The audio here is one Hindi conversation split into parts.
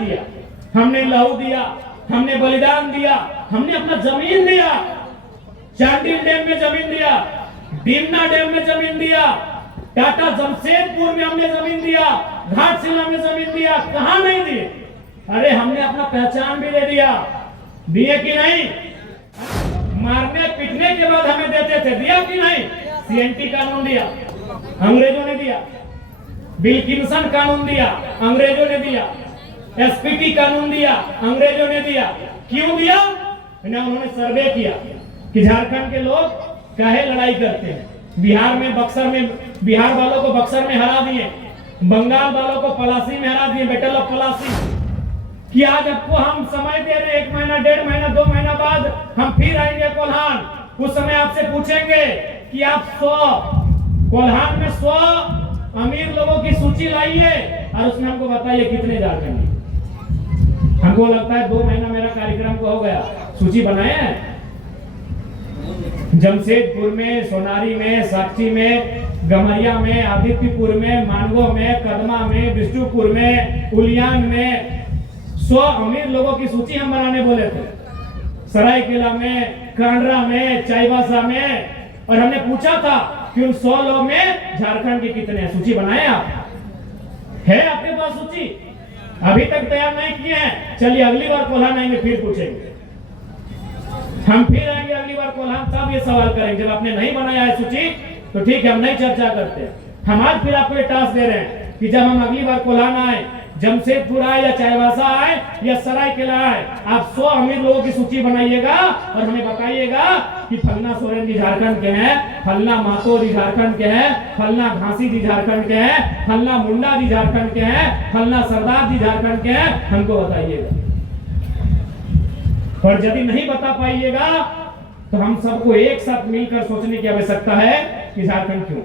दिया? हमने लहू दिया, हमने बलिदान दिया, हमने अपना जमीन दिया। चांडिल डैम में जमीन दिया, डीमना डैम में जमीन दिया, टाटा जमशेदपुर में हमने जमीन दिया, घाटशिला में जमीन दिया। कहां नहीं दिए? अरे हमने अपना पहचान भी दे दिया। दिए कि नहीं? मारने पीटने के बाद हमें देते थे, दिया कि नहीं? सीएनटी कानून दिया, अंग्रेजों ने दिया। विल्किंसन कानून दिया, अंग्रेजों ने दिया। एसपीटी कानून दिया, अंग्रेजों ने दिया। क्यों दिया? उन्होंने सर्वे किया कि झारखंड के लोग काहे लड़ाई करते हैं। बिहार में बक्सर में, बिहार वालों को बक्सर में हरा दिए, बंगाल वालों को पलासी में हरा दिए, बैटल ऑफ पलासी। कि आज आपको हम समय दे रहे, 1 महीना, 1.5 महीना, 2 महीना बाद हम फिर आएंगे कोल्हान। उस समय आपसे पूछेंगे कि आप 100 कोल्हान में 100 अमीर लोगों की सूची लाइए और उसमें हमको बताइए कितने झारखंडी। हमको लगता है 2 महीना मेरा कार्यक्रम को हो गया, सूची बनाए हैं। जमशेदपुर में, सोनारी में, साक्षी में, गमरिया में, आदित्यपुर में, मानगो में, कदमा में, विष्णुपुर में, उलियान में 100 अमीर लोगों की सूची हम बनाने बोले थे। सरायकेला में, कांडरा में, चाईबासा में। और हमने पूछा था कि उन 100 लोग में झारखंड के कितने हैं? सूची बनाए आप? है आपके पास सूची? अभी तक तैयार नहीं किए हैं। चलिए अगली बार कोल्हान आएंगे फिर पूछेंगे। हम फिर आएंगे अगली बार कोल्हान, तब ये सवाल करेंगे। जब आपने नहीं बनाया है सूची तो ठीक है, हम नहीं चर्चा करते। हम आज फिर आपको ये टास्क दे रहे हैं कि जब हम अगली बार कोल्हान आए, जमशेदपुर आए या चाईबासा आए या सरायकेला आए, आप 100 अमीर लोगों की सूची बनाइएगा और हमें बताइएगा कि फलना सोरेन जी झारखंड के हैं, फलना महतो जी झारखंड के हैं, फलना घासी जी झारखंड के हैं, फलना मुंडा जी झारखंड के हैं, फलना सरदार जी झारखंड के हैं। हमको बताइएगा। और यदि नहीं बता पाइएगा तो हम सबको एक साथ मिलकर सोचने की आवश्यकता है कि झारखंड क्यों।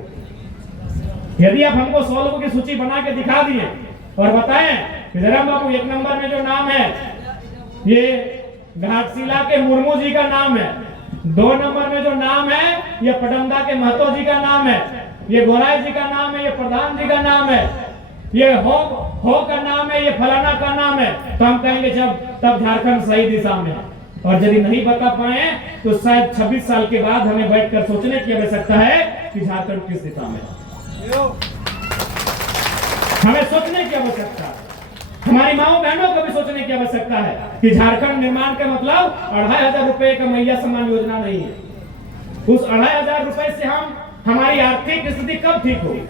यदि आप हमको 100 लोगों की सूची बना के दिखा दिए और बताएं कि जरा बाबू 1 नंबर में जो नाम है ये घाटशिला के मुर्मू जी का नाम है, 2 नंबर में जो नाम है ये पटमदा के महतो जी का नाम है, ये गोराई जी का नाम है, ये प्रधान जी का नाम है, ये हो का नाम है, ये फलाना का नाम है, तो हम कहेंगे जब तब झारखंड सही दिशा में है। और यदि नहीं बता पाए तो शायद 26 साल के बाद हमें बैठकर सोचने की आवश्यकता है कि झारखंड किस दिशा में है। हमें सोचने की आवश्यकता है। हमारी माओ बहनों को भी सोचने की आवश्यकता है कि झारखंड निर्माण का मतलब 2500 रुपए का मैया सम्मान योजना नहीं है। उस 2500 रुपए से हमारी आर्थिक स्थिति कब ठीक होगी?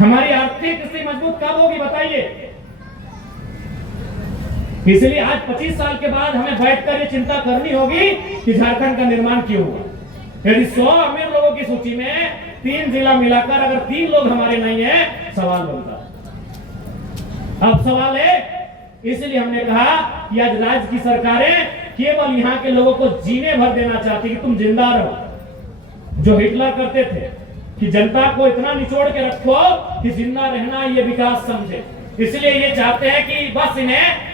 हमारी आर्थिक स्थिति मजबूत कब होगी बताइए। इसलिए आज 25 साल के बाद हमें बैठकर ये चिंता करनी होगी कि झारखंड का निर्माण क्यों हुआ। यदि 100 अमीर लोगों की सूची में 3 जिला मिलाकर अगर 3 लोग हमारे नहीं है, सवाल बनता है। अब सवाल है, इसलिए हमने कहा कि आज राज्य की सरकारें केवल यहाँ के लोगों को जीने भर देना चाहती कि तुम जिंदा रहो। जो हिटलर करते थे कि जनता को इतना निचोड़ के रखो कि जिंदा रहना ये विकास समझे। इसलिए ये चाहते हैं कि बस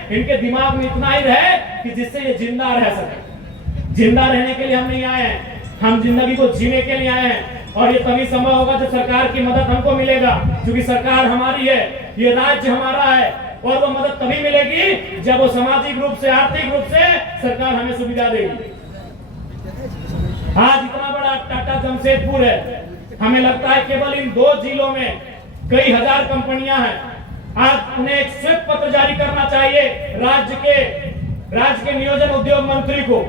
इनके दिमाग में इतना ही रहे कि जिससे ये जिंदा रह सके। जिंदा रहने के लिए हम नहीं आए हैं, हम जिंदगी को जीने के लिए आए हैं। और ये तभी संभव होगा जब सरकार की मदद हमको मिलेगा, क्योंकि सरकार हमारी है, ये राज्य हमारा है। और वो मदद तभी मिलेगी जब वो सामाजिक रूप से, आर्थिक रूप से सरकार हमें सुविधा देगी। आज इतना बड़ा टाटा जमशेदपुर है, हमें लगता है केवल इन 2 जिलों में कई हजार कंपनियां हैं। आज उन्हें एक श्वेत पत्र जारी करना चाहिए राज्य के नियोजन उद्योग मंत्री को,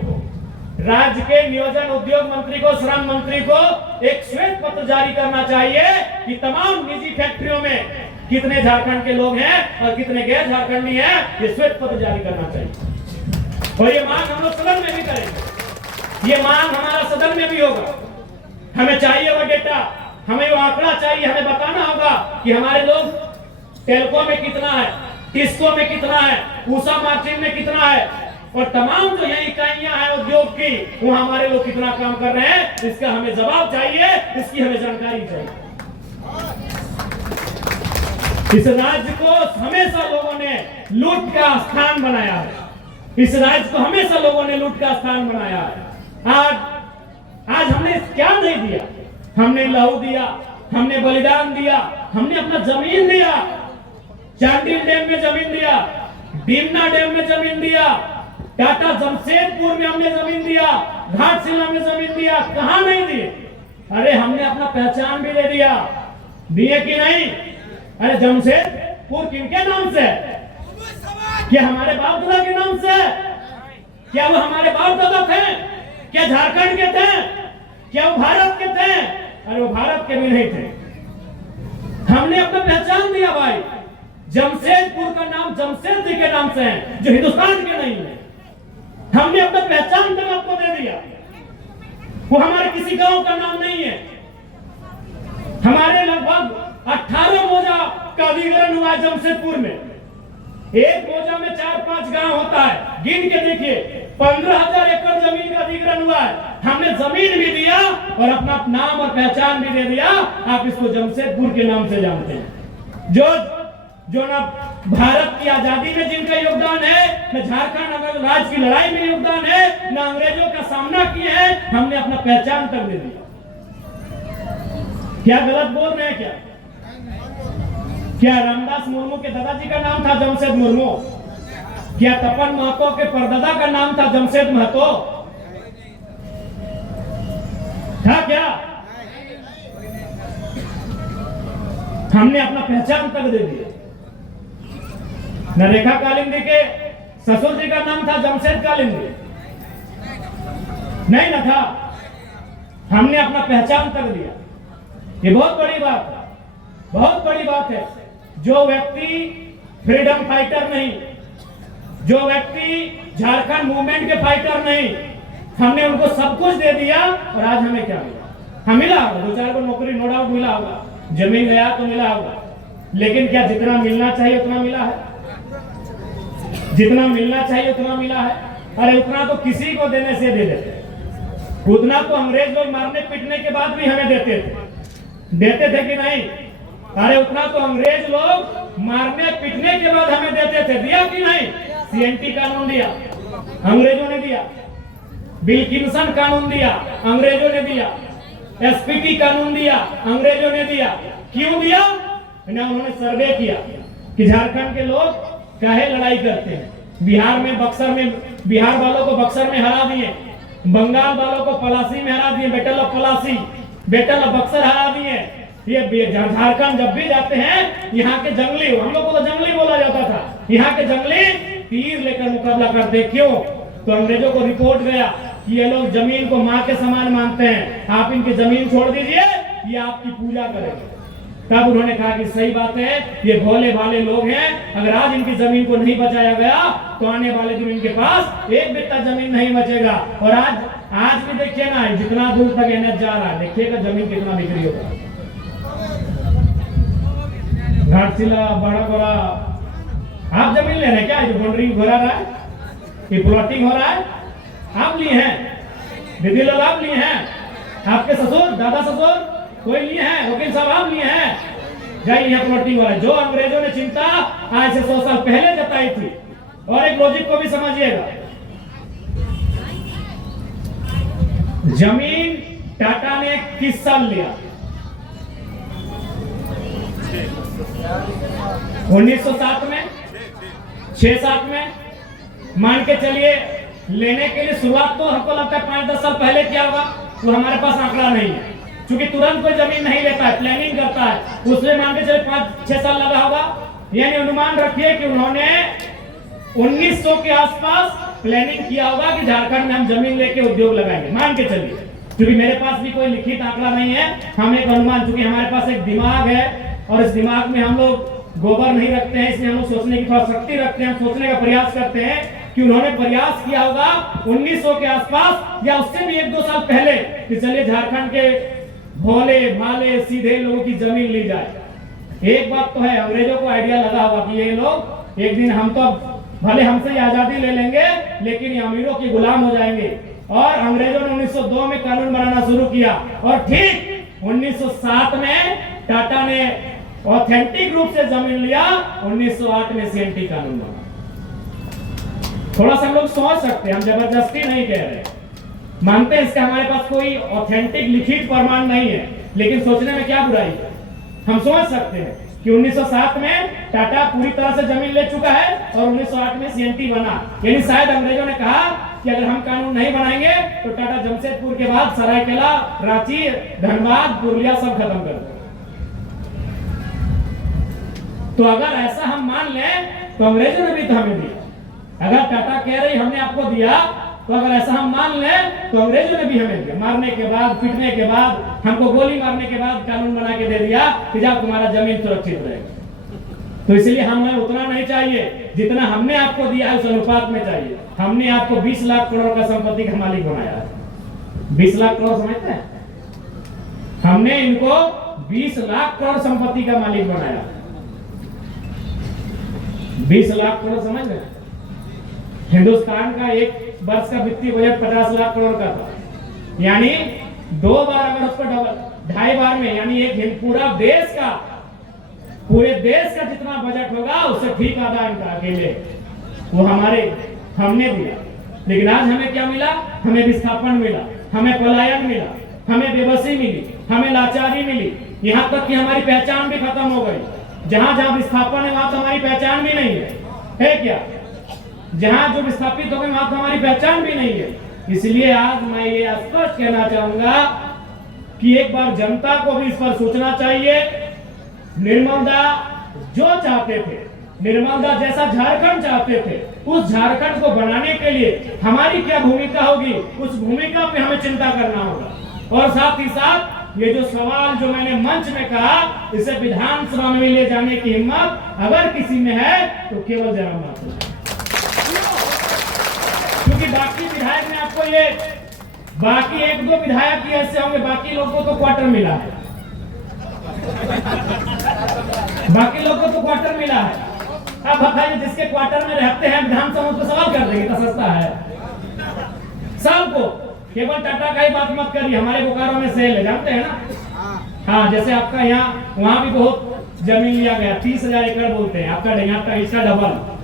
राज्य के नियोजन उद्योग मंत्री को, श्रम मंत्री को एक श्वेत पत्र जारी करना चाहिए कि तमाम निजी फैक्ट्रियों में कितने झारखंड के लोग हैं और कितने गैर झारखंडी हैं, ये श्वेत पत्र जारी करना चाहिए। और ये मांग हम लोग सदन में भी करेंगे, ये मांग हमारा सदन में भी होगा। हमें चाहिए वो डेटा, हमें वो आंकड़ा चाहिए, हमें बताना होगा कि हमारे लोग टेल्को में कितना है, टिस्को में कितना है, ऊषा मार्टिन में कितना है, और तमाम जो ये इकाइयां हैं उद्योग की, वो हमारे लोग कितना काम कर रहे हैं, इसका हमें जवाब चाहिए, इसकी हमें जानकारी चाहिए। इस राज्य को हमेशा लोगों ने लूट का स्थान बनाया है, इस राज्य को हमेशा लोगों ने लूट का स्थान बनाया है। आज हमने क्या नहीं दिया? हमने लहू दिया, हमने बलिदान दिया, हमने अपना जमीन दिया। चांडिल डैम में जमीन दिया, बीमना डैम में जमीन दिया, टाटा जमशेदपुर में हमने जमीन दिया, घाटशिला में जमीन दिया, कहां नहीं दिए? अरे हमने अपना पहचान भी दे दिया, दिए कि नहीं? अरे जमशेदपुर किनके नाम से? क्या हमारे बाप दादा के नाम से? क्या वो हमारे बाप दादा थे? क्या झारखंड के थे? क्या वो भारत के थे? अरे वो भारत के भी नहीं थे। हमने अपना पहचान दिया भाई। जमशेदपुर का नाम जमशेद जी के नाम से है, जो हिंदुस्तान के नहीं है। हमने अपना पहचान तक आपको दे दिया। वो हमारे किसी गांव का नाम नहीं है। हमारे लगभग 18 मौजा का अधिग्रहण हुआ है जमशेदपुर में। एक मौजा में 4-5 गांव होता है, गिन के देखिए। 15,000 एकड़ जमीन का अधिग्रहण हुआ है। हमने जमीन भी दिया और अपना नाम और पहचान भी दे दिया। आप इसको जमशेदपुर के नाम से जानते हैं। जो ना भारत की आजादी में जिनका योगदान है, न झारखंड राज्य की लड़ाई में योगदान है, न अंग्रेजों का सामना किए हैं, हमने अपना पहचान तक दे दिया। क्या गलत बोल रहे हैं क्या? क्या रामदास मुर्मू के दादाजी का नाम था जमशेद मुर्मू? क्या तपन महतो के परदादा का नाम था जमशेद महतो? था क्या? हमने अपना पहचान तक दे दिया। नरेखा कालिंदी के ससुर जी का नाम था जमशेद कालिंदी, नहीं ना था? हमने अपना पहचान तक दिया। ये बहुत बड़ी बात है, बहुत बड़ी बात है। जो व्यक्ति फ्रीडम फाइटर नहीं, जो व्यक्ति झारखंड मूवमेंट के फाइटर नहीं, हमने उनको सब कुछ दे दिया और आज हमें क्या मिला? हम मिला होगा 2-4 को नौकरी नो डाउट मिला होगा, जमीन गया तो मिला होगा, लेकिन क्या जितना मिलना चाहिए उतना मिला है? जितना मिलना चाहिए उतना मिला है? अरे उतना तो किसी को देने से दे देते। उतना तो अंग्रेज लोग मारने पीटने के बाद भी हमें देते थे कि नहीं? अरे उतना तो अंग्रेज लोग मारने पीटने के बाद हमें देते थे, दिया कि नहीं? सीएनटी कानून दिया, अंग्रेजों ने दिया। विल्किंसन कानून दिया, अंग्रेजों ने दिया। एसपीटी कानून दिया, अंग्रेजों ने दिया। क्यों दिया? उन्होंने सर्वे किया कि झारखंड के लोग काहे लड़ाई करते हैं। बिहार में बक्सर में, बिहार वालों को बक्सर में हरा दिए, बंगाल वालों को पलासी में हरा दिए, battle of Plassey, battle of Buxar हरा दिए। ये झारखंड जब भी जाते हैं, यहाँ के जंगली, हम लोग को तो जंगली बोला जाता था, यहाँ के जंगली तीर लेकर मुकाबला करते। क्यों? तो अंग्रेजों को रिपोर्ट गया कि ये लोग जमीन को माँ के समान मानते हैं, आप इनकी जमीन छोड़ दीजिए, ये आपकी पूजा करेंगे। तब उन्होंने कहा कि सही बात है, ये भोले भाले लोग हैं, अगर आज इनकी जमीन को नहीं बचाया गया तो आने वाले दिन इनके पास एक बित्ता जमीन नहीं बचेगा। और आज भी देखिए ना, जितना दूर तक एनएच जा रहा है, देखिएगा जमीन कितना बिक्री होगा। घाटशिला, बड़ा आप जमीन ले रहे हैं क्या? जो बाउंड्री हो रहा है, ये प्लॉटिंग हो रहा है, आप लिए हैं? दीदी लोग आप लिए हैं? आपके ससुर, दादा ससुर कोई लिए हैं? वकील साहब आप लिए हैं? जाइए यहाँ प्लॉटिंग वाला। जो अंग्रेजों ने चिंता आज से 100 साल पहले जताई थी। और एक लॉजिक को भी समझिएगा, जमीन टाटा ने किस साल लिया? 1907 में, 6-7 में। मान के चलिए लेने के लिए शुरुआत तो हमको लगता है 5-10 साल पहले किया होगा, तो हमारे पास आंकड़ा नहीं है, क्योंकि तुरंत कोई जमीन नहीं लेता है, प्लानिंग करता है। उसमें मान के चलिए 5-6 साल लगा होगा। यानी अनुमान रखिए कि उन्होंने 1900 के आसपास प्लानिंग किया होगा कि झारखंड में हम जमीन लेके उद्योग लगाएंगे, मान के चलिए। क्योंकि मेरे पास भी कोई लिखित आंकड़ा नहीं है, हम एक अनुमान, क्योंकि हमारे पास एक दिमाग है और इस दिमाग में हम लोग गोबर नहीं रखते हैं, इसमें हम लोग सोचने की थोड़ा शक्ति रखते हैं, सोचने का प्रयास करते हैं कि उन्होंने प्रयास किया होगा 1900 के आसपास या उससे भी 1-2 साल पहले कि चलिए झारखंड के भोले भाले सीधे लोगों की जमीन ली जाए। एक बात तो है, अंग्रेजों को आइडिया लगा होगा कि ये लोग एक दिन हम तो भले हमसे आजादी ले लेंगे, लेकिन ये अमीरों के गुलाम हो जाएंगे। और अंग्रेजों ने 1902 में कानून बनाना शुरू किया और ठीक 1907 में टाटा ने ऑथेंटिक रूप से जमीन लिया, 1908 में सीएनटी कानून बना। थोड़ा सा हम लोग सोच सकते हैं, हम जबरदस्ती नहीं कह रहे, मानते हैं इसका हमारे पास कोई ऑथेंटिक लिखित प्रमाण नहीं है, लेकिन सोचने में क्या बुराई है? हम सोच सकते हैं कि 1907 में टाटा पूरी तरह से जमीन ले चुका है और 1908 में सीएनटी बना। यानी शायद अंग्रेजों ने कहा कि अगर हम कानून नहीं बनाएंगे तो टाटा जमशेदपुर के बाद सरायकेला, रांची, धनबाद, पुरुलिया सब खत्म कर दो। तो अगर ऐसा हम मान लें तो अंग्रेजों ने भी तो हमें दिया। अगर टाटा कह रही हमने आपको दिया, तो अगर ऐसा हम मान लें तो अंग्रेजों ने भी हमें दिया। मारने के बाद, पीटने के बाद, हमको गोली मारने के बाद कानून बना के दे दिया कि जब तुम्हारा जमीन सुरक्षित रहेगा। तो इसलिए हमें उतना नहीं चाहिए जितना हमने आपको दिया है, उस अनुपात में चाहिए। हमने आपको 20 लाख करोड़ का संपत्ति का मालिक बनाया है। 20 लाख करोड़ समझते हैं? हमने इनको 20 लाख करोड़ संपत्ति का मालिक बनाया। 20 लाख करोड़ समझ रहे? हिंदुस्तान का एक वर्ष का वित्तीय बजट 50 लाख करोड़ का था। यानी 2 बार अगर उसको डबल, 2.5 बार में, यानी एक पूरा देश का, पूरे देश का जितना बजट होगा उससे ठीक आधा इनका अकेले वो हमने दिया। लेकिन आज हमें क्या मिला? हमें विस्थापन मिला, हमें पलायन मिला, हमें बेबसी मिली, हमें लाचारी मिली, यहाँ तक कि हमारी पहचान भी खत्म हो गई। जहां जहां विस्थापन है वहां तो हमारी पहचान भी नहीं है क्या? जहां जो विस्थापित हो गए वहां तो हमारी पहचान भी नहीं है। इसलिए आज मैं ये स्पष्ट कहना चाहूंगा कि एक बार जनता को भी इस पर सोचना चाहिए। निर्मलदा जो चाहते थे, निर्मलदा जैसा झारखंड चाहते थे, उस झारखंड को बनाने के लिए हमारी क्या भूमिका होगी, उस भूमिका पे हमें चिंता करना होगा। और साथ ही साथ ये जो सवाल जो मैंने मंच में कहा, इसे विधानसभा में ले जाने की हिम्मत अगर किसी में है तो केवल जयराम माथुर, क्योंकि बाकी विधायक ने आपको ये, बाकी 1-2 विधायक ही ऐसे होंगे, बाकी लोगों को तो क्वार्टर मिला है, बाकी लोगों को तो क्वार्टर मिला है। अब बताइए जिसके क्वार्टर में रहते हैं विधानसभा में, तो सवाल कर देंगे, तो सस्ता है सबको। केवल टाटा का ही बात मत करिए, हमारे बोकारो में सेल है, जानते हैं ना? हाँ, जैसे आपका यहाँ, वहां भी बहुत जमीन लिया गया, 30,000 एकड़ बोलते हैं, आपका यहाँ का इसका डबल।